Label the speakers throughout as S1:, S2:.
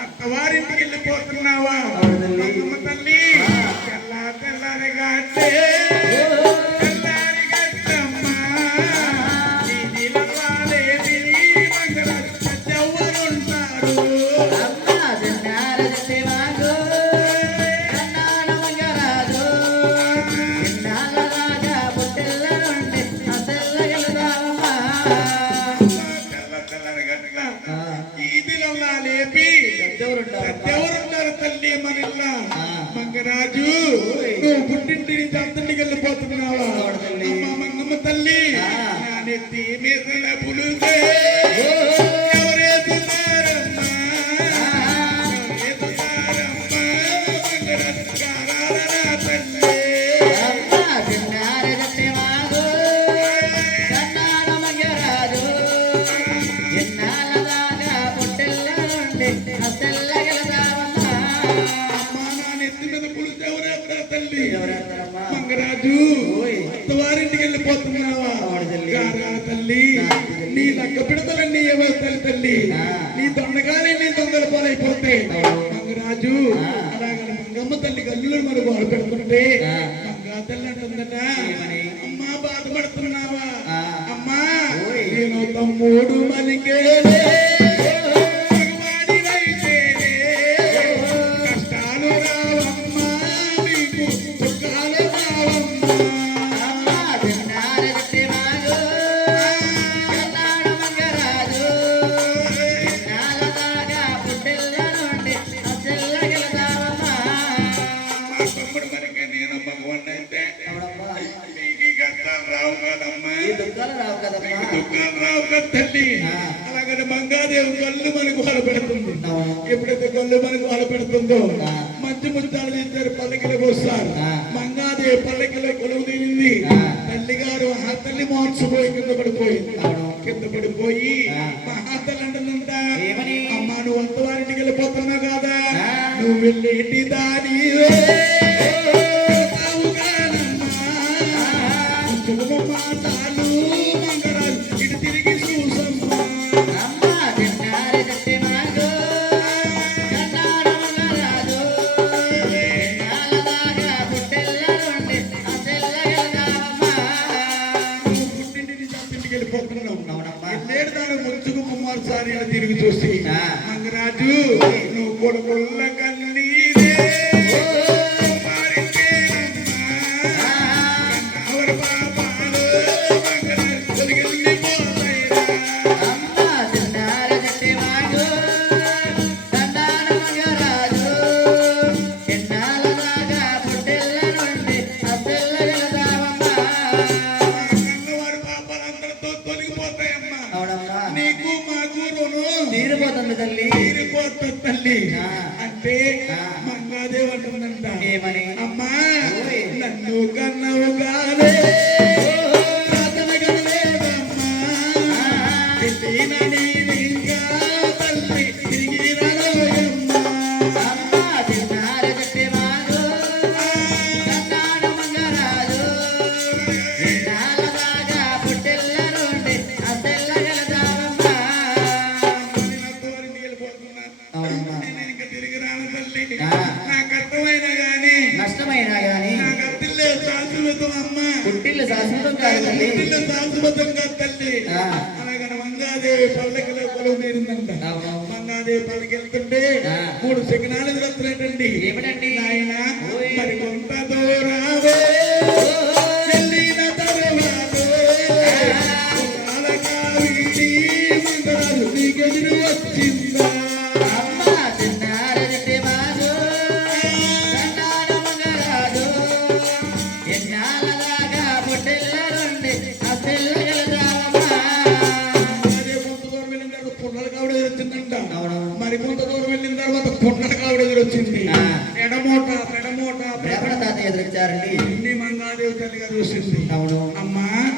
S1: అత్తవారింటికి వెళ్ళిపోతున్నావా
S2: తల్లి.
S1: అమ్మ తల్లి వీధిలో లేపి? ఎవరుంటారు తల్లి
S2: ఆ.
S1: మంగరాజు నువ్వు పుట్టింటి నుంచి అంతటికి వెళ్ళిపోతున్నావా
S2: తల్లి.
S1: నీ దొండగానే నీ దొంగల పాలైపోతాయి
S2: అవును.
S1: మంగరాజు. అలాగని మంగమ్మ తల్లి గల్లులు మన బాధ పెడుతుంటే తల్లి అంటుందట? అమ్మా బాధపడుతున్నావా. అమ్మా. నేను తమ్ముడు మలికేలే రావు కదమ్మా
S2: ఈ దుఃఖాలు రావు కదమ్మా
S1: దుఃఖాలు రావు కదా తల్లి. అలాగని మంగాదేవి కళ్ళు మనకు బాధ పెడుతుంది. ఎప్పుడైతే కళ్ళు మనకు బాధ పెడుతుందో. మంచి ముత్తాలు ఇద్దరు పల్లకిలకు వస్తారు. మంగాదేవి పల్లకిలో కొలువు తీరింది. తల్లి గారు ఆ తల్లి మార్చిపోయి కింద పడిపోయింది. కింద పడిపోయి. మహాతల్లి అంటుందంట? అమ్మా నువ్వు అంత వారింటికి వెళ్ళిపోతున్నావు కదా. నువ్వు వెళ్ళేటి దానివే చూసి. మంగరాజు నువ్వు కొడుకుల్ల కన్నీరే తొలగిపోతాయమ్మా.
S2: అవునమ్మా
S1: నీకు మాకు రుణం
S2: తీరిపోతుంది తల్లి
S1: తీరిపోతుంది తల్లి. అంటే. మంగాదేవి అంటుందంట
S2: ఏమని
S1: అమ్మా. నన్ను కన్నవు తల్లి మంగాదేవి పల్లకిలో కొలువు నేరిందంట. మంగాదేవి పల్లకి వెళ్తుంటే. మూడు సిగ్నాలు ఎదురొస్తున్నాయండి
S2: ఏమిటండి?
S1: పుల్లల కావిడ ఎదురొచ్చిందంట. మరి కొంత దూరం వెళ్ళిన తర్వాత పుల్లల కావిడ ఎదురొచ్చింది.
S2: ఆ.
S1: ఎడమోట పెడమోట
S2: రేపటి తాత ఎదురొచ్చారండి.
S1: అన్ని మంగాదేవి తల్లిగా చూసింది.
S2: అవును.
S1: అమ్మా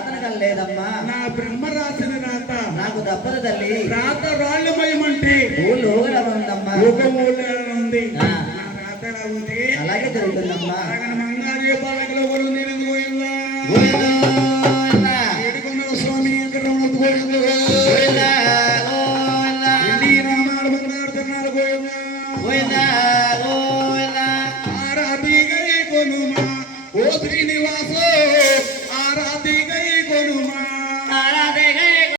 S2: రాతనకం
S1: లేదమ్మా. నా బ్రహ్మ
S2: రాసిన
S1: నాకు
S2: తప్పదు
S1: తల్లి. రాత రాళ్ళు మయమంటే ఊళ్ళు ఒక ఉంది. ఉంది.
S2: అలాగే జరుగుతుందమ్మా. శ్రీనివాసో.